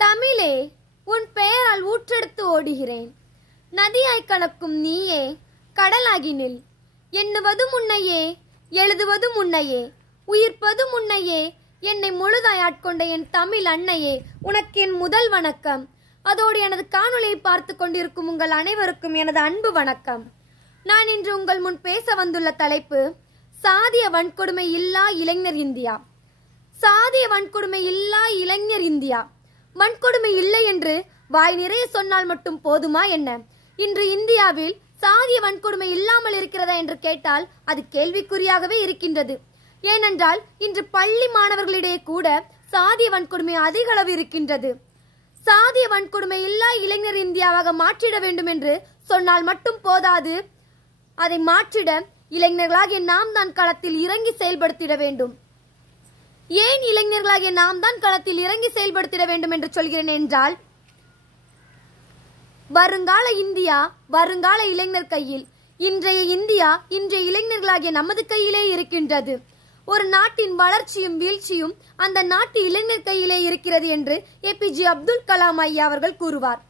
தமிழே, உன் பெயரால் ஊற்றெடுத்து ஓடுகிறேன். நதியாய் கலக்கும் நீயே கடலாகி நில். எண்ணுவதும் உன்னையே, எழுதுவதும் உன்னையே, உயிர்ப்பதும் உன்னையே. என்னை முழுதாய் ஆட்கொண்ட என் தமிழ் அன்னையே, உனக்கு என் முதல் வணக்கம். அதோடு எனது காணொளியை பார்த்து கொண்டிருக்கும் உங்கள் அனைவருக்கும் எனது அன்பு வணக்கம். நான் இன்று உங்கள் முன் பேச வந்துள்ள தலைப்பு சாதிய வன்கொடுமை இல்லா இளைஞர் இந்தியா. சாதிய வன்கொடுமை இல்லா இளைஞர் இந்தியா. வன்கொடுமை இல்லை என்று வாய் நிறைய சொன்னால் மட்டும் போதுமா என்ன? இன்று இந்தியாவில் சாதிய வன்கொடுமை இல்லாமல் இருக்கிறதா என்று கேட்டால் அது கேள்விக்குறியாகவே இருக்கின்றது. ஏனென்றால் இன்று பள்ளி மாணவர்களிடையே கூட சாதிய வன்கொடுமை அதிக அளவு இருக்கின்றது. சாதிய வன்கொடுமை இல்லா இளைஞர் இந்தியாவாக மாற்றிட வேண்டும் என்று சொன்னால் மட்டும் போதாது, அதை மாற்றிட இளைஞர்களாகிய நாம் தான் களத்தில் இறங்கி செயல்படுத்திட வேண்டும். ஏன் இளைஞர்களாகிய நாம் தான் களத்தில் இறங்கி செயல்படுத்திட வேண்டும் என்று சொல்கிறேன் என்றால், வருங்கால இந்தியா வருங்கால இளைஞர் கையில். இன்றைய இந்தியா இன்றைய இளைஞர்களாகிய நமது கையிலே இருக்கின்றது. ஒரு நாட்டின் வளர்ச்சியும் வீழ்ச்சியும் அந்த நாட்டு இளைஞர் கையிலே இருக்கிறது என்று APJ அப்துல் கலாம் ஐயா அவர்கள் கூறுவார்.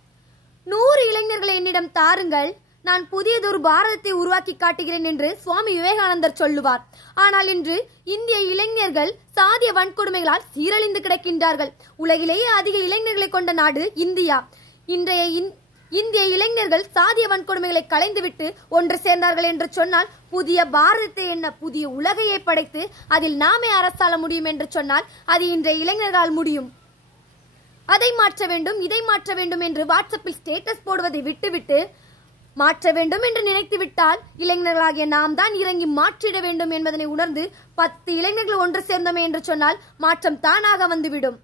100 இளைஞர்களை என்னிடம் தாருங்கள், நான் புதியதொரு பாரதத்தை உருவாக்கி காட்டுகிறேன் என்று சுவாமி விவேகானந்தர் சொல்லுவார். ஆனால் இன்று இந்திய இளைஞர்கள் சாதிய வன்கொடுமைகளால் சீரழிந்து கிடக்கின்றார்கள். உலகிலேயே அதிக இளைஞர்களை கொண்ட நாடு இந்தியா. இந்திய இளைஞர்கள் சாதிய வன்கொடுமைகளை களைந்துவிட்டு ஒன்று சேர்ந்தார்கள் என்று சொன்னால் புதிய பாரதத்தை என்ன, புதிய உலகையை படைத்து அதில் நாமே அரசாள முடியும் என்று சொன்னால் அது இன்றைய இளைஞர்களால் முடியும். அதை மாற்ற வேண்டும், இதை மாற்ற வேண்டும் என்று வாட்ஸ்அப்பில் ஸ்டேட்டஸ் போடுவதை விட்டுவிட்டு மாற்ற வேண்டும் என்று நினைத்து விட்டால் இளைஞர்களாகிய நாம் தான் இறங்கி மாற்றிட வேண்டும் என்பதனை உணர்ந்து 10 இளைஞர்கள் ஒன்று சேர்ந்தோமே என்று சொன்னால் மாற்றம் தானாக வந்துவிடும்.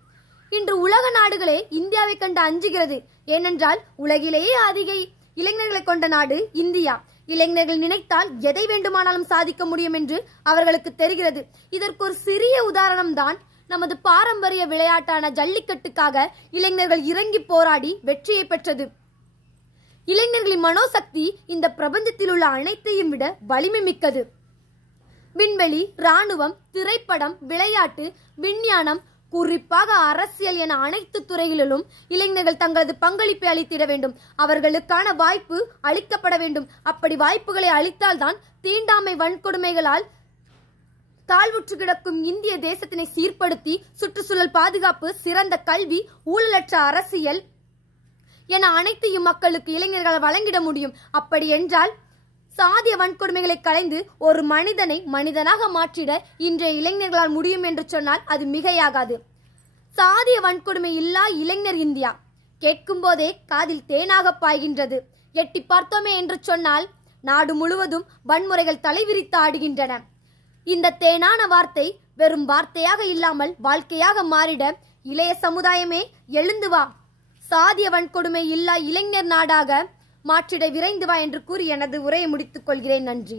இன்று உலக நாடுகளே இந்தியாவை கண்டு அஞ்சுகிறது. ஏனென்றால் உலகிலேயே அதிக இளைஞர்களை கொண்ட நாடு இந்தியா. இளைஞர்கள் நினைத்தால் எதை வேண்டுமானாலும் சாதிக்க முடியும் என்று அவர்களுக்கு தெரிகிறது. இதற்கு ஒரு சிறிய உதாரணம் தான் நமது பாரம்பரிய விளையாட்டான ஜல்லிக்கட்டுக்காக இளைஞர்கள் இறங்கி போராடி வெற்றியை பெற்றது. இளைஞர்களின் மனோசக்தி இந்த பிரபஞ்சத்தில் உள்ள அனைத்தையும் விட வலிமை மிக்கது. விண்வெளி, ராணுவம், திரைப்படம், விளையாட்டு, விஞ்ஞானம், குறிப்பாக அரசியல் என அனைத்து துறைகளிலும் இளைஞர்கள் தங்களது பங்களிப்பை அளித்திட வேண்டும். அவர்களுக்கான வாய்ப்பு அளிக்கப்பட வேண்டும். அப்படி வாய்ப்புகளை அளித்தால்தான் தீண்டாமை வன்கொடுமைகளால் தாழ்வுற்று கிடக்கும் இந்திய தேசத்தினை சீர்படுத்தி சுற்றுச்சூழல் பாதுகாப்பு, சிறந்த கல்வி, ஊழலற்ற அரசியல் என அனைத்தையும் மக்களுக்கு இளைஞர்கள் வழங்கிட முடியும். அப்படி என்றால் சாதிய வன்கொடுமைகளை களைந்து ஒரு மனிதனை மனிதனாக மாற்றிட இன்றைய இளைஞர்களால் முடியும் என்று சொன்னால் அது மிகையாகாது. சாதிய வன்கொடுமை இல்லா இளைஞர் இந்தியா கேட்கும் போதே காதில் தேனாக பாய்கின்றது. எட்டி பார்த்தோமே என்று சொன்னால் நாடு முழுவதும் வன்முறைகள் தலைவிரித்து ஆடுகின்றன. இந்த தேனான வார்த்தை வெறும் வார்த்தையாக இல்லாமல் வாழ்க்கையாக மாறிட இளைய சமுதாயமே எழுந்து வா, சாதிய வன்கொடுமை இல்லா இளைஞர் நாடாக மாற்றிட விரைந்து வா என்று கூறி எனது உரையை முடித்துக் கொள்கிறேன். நன்றி.